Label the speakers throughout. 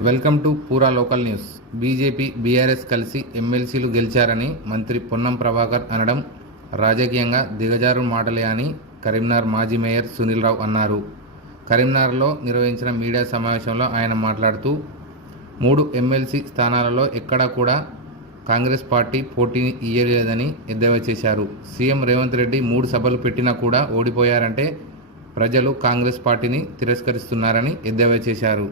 Speaker 1: Welcome to Pura local news. BJP BRS కలిసి ఎమ్మెల్సీలు గెలిచారని మంత్రి పొన్నం ప్రభాకర్ అనడం రాజకీయంగా దిగజారు మాటలే అని కరీంనగర్ మాజీ మేయర్ సునీల్ రావు అన్నారు. కరీంనగర్లో నిర్వహించిన మీడియా సమావేశంలో ఆయన మాట్లాడుతూ మూడు ఎమ్మెల్సీ స్థానాలలో ఎక్కడా కూడా కాంగ్రెస్ పార్టీ పోటీని ఇయ్యలేదని ఎద్దేవా చేశారు. సీఎం రేవంత్ రెడ్డి మూడు సభలు పెట్టినా కూడా ఓడిపోయారంటే ప్రజలు కాంగ్రెస్ పార్టీని తిరస్కరిస్తున్నారని ఎద్దేవా చేశారు.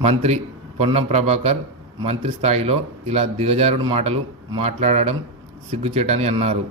Speaker 1: మంత్రి పొన్నం ప్రభాకర్ మంత్రి స్థాయిలో ఇలా దిగజారుడు మాటలు మాట్లాడడం సిగ్గుచేటని అన్నారు.